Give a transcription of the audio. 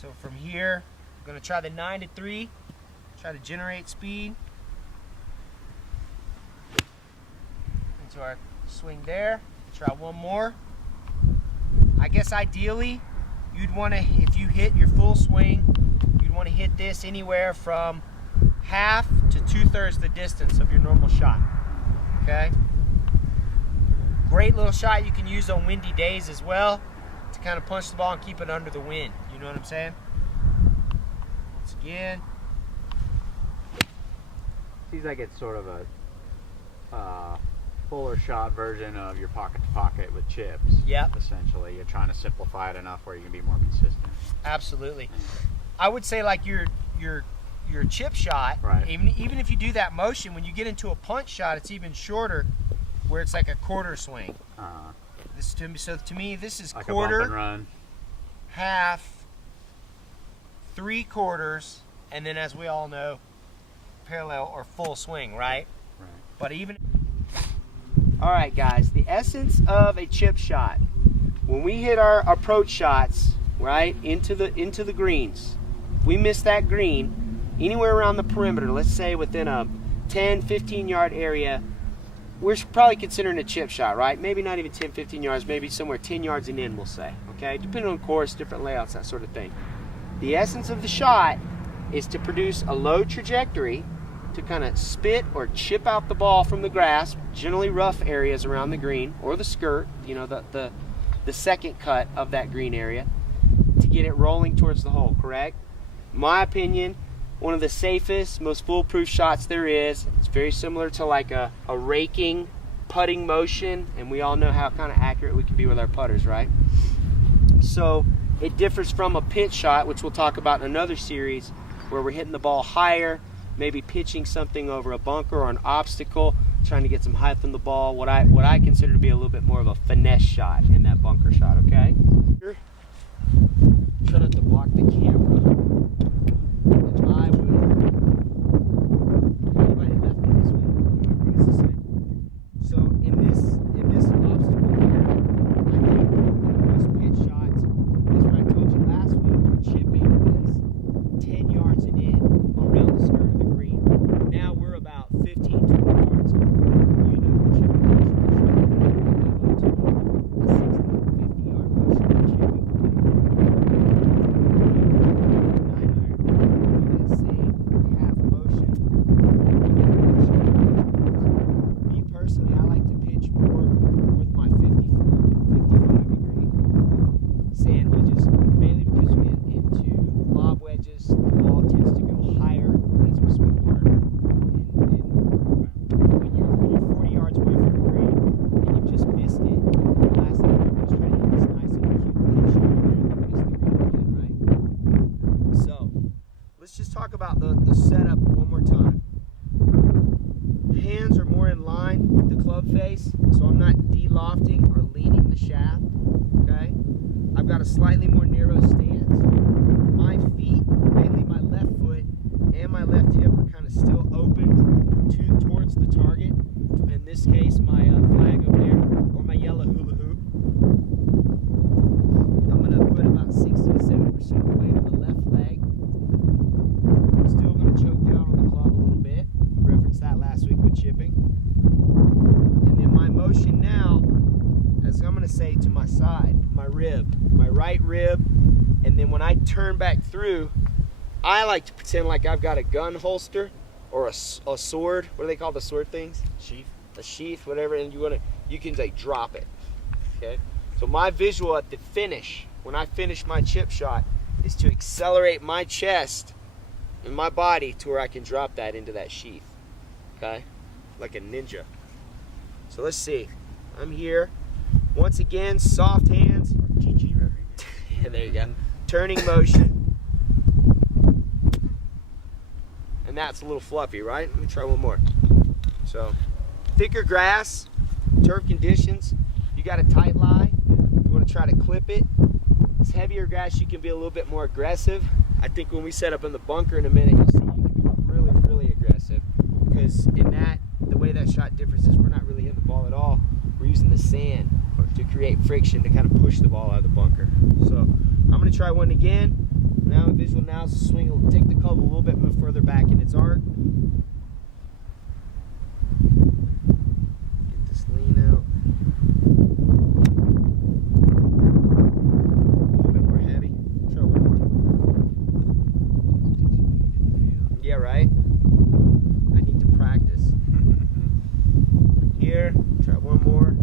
So from here, I'm gonna try the 9 to 3, try to generate speed into our swing there. Try one more. I guess ideally, you'd wanna, if you hit your full swing, you'd wanna hit this anywhere from half to 2/3 the distance of your normal shot, okay? Great little shot you can use on windy days as well to kind of punch the ball and keep it under the wind. You know what I'm saying? Once again. Seems like it's sort of a fuller shot version of your pocket to pocket with chips. Yep. Essentially, you're trying to simplify it enough where you can be more consistent. Absolutely. I would say like your chip shot, right. even if you do that motion, when you get into a punch shot, it's even shorter, where it's like a quarter swing. So to me, this is like quarter, a bump and run, half, 3/4, and then as we all know, parallel or full swing, right? Right. But even. All right, guys, the essence of a chip shot. When we hit our approach shots, right, into the greens, if we miss that green, anywhere around the perimeter, let's say within a 10, 15 yard area, we're probably considering a chip shot, right? Maybe not even 10, 15 yards, maybe somewhere 10 yards and in, we'll say, okay? Depending on course, different layouts, that sort of thing. The essence of the shot is to produce a low trajectory to kind of spit or chip out the ball from the grass, generally rough areas around the green, or the skirt, you know, the second cut of that green area, to get it rolling towards the hole, correct? In my opinion, one of the safest, most foolproof shots there is. It's very similar to like a raking putting motion, and we all know how kind of accurate we can be with our putters, right? So it differs from a pitch shot, which we'll talk about in another series, where we're hitting the ball higher, maybe pitching something over a bunker or an obstacle, trying to get some height from the ball. What I consider to be a little bit more of a finesse shot in that bunker shot, okay? Try not to block the camera. And I will. Anybody left in this one? It's the same. So in this obstacle here, I think most pitch shots is what I told you last week. You're chipping this 10 yards and in around the skirt of the green. Now we're about 15, 20 yards. You know we're chipping this. We're up to a 60, 50 yard motion for chipping. Me personally, I like to pitch more with my 55 degree sand wedges, mainly because we get into lob wedges. The ball tends to go higher as we swing harder. And when you're 40 yards away from the green and you've just missed it, the last thing you do is try to hit this nice little cute pitch shot there and then miss the green again, right? So let's just talk about the setup one more time. Hands are more in line with the club face, so I'm not de-lofting or leaning the shaft, okay? I've got a slightly more narrow stance. My feet, mainly my left foot and my left hip, are kind of still open towards the target. In this case, my flag over there, or my yellow hula hoop. I'm going to put about 60 to 70% of the weight on the left leg. Still going to choke down on the club a little bit. We referenced that last week with chipping. And then my motion now, as I'm going to say, to my side, my rib, my right rib. And then when I turn back through, I like to pretend like I've got a gun holster or a sword. What do they call the sword things? sheath. A sheath, whatever. And you can like drop it. Okay. So my visual at the finish, when I finish my chip shot, is to accelerate my chest and my body to where I can drop that into that sheath, okay? Like a ninja. So let's see. I'm here. Once again, soft hands. GG, Rodriguez. Yeah, there you go. Turning motion. And that's a little fluffy, right? Let me try one more. So, thicker grass, turf conditions. You got a tight lie. You want to try to clip it. It's heavier grass, you can be a little bit more aggressive. I think when we set up in the bunker in a minute, you'll see you can be really, really aggressive. Because in that, the way that shot differs is we're not really hitting the ball at all. We're using the sand to create friction to kind of push the ball out of the bunker. So I'm going to try one again. now in visual now, swing will take the club a little bit further back in its arc. Get this lean out. A little bit more heavy. Try one more. Yeah, right? I need to practice. Here, try one more.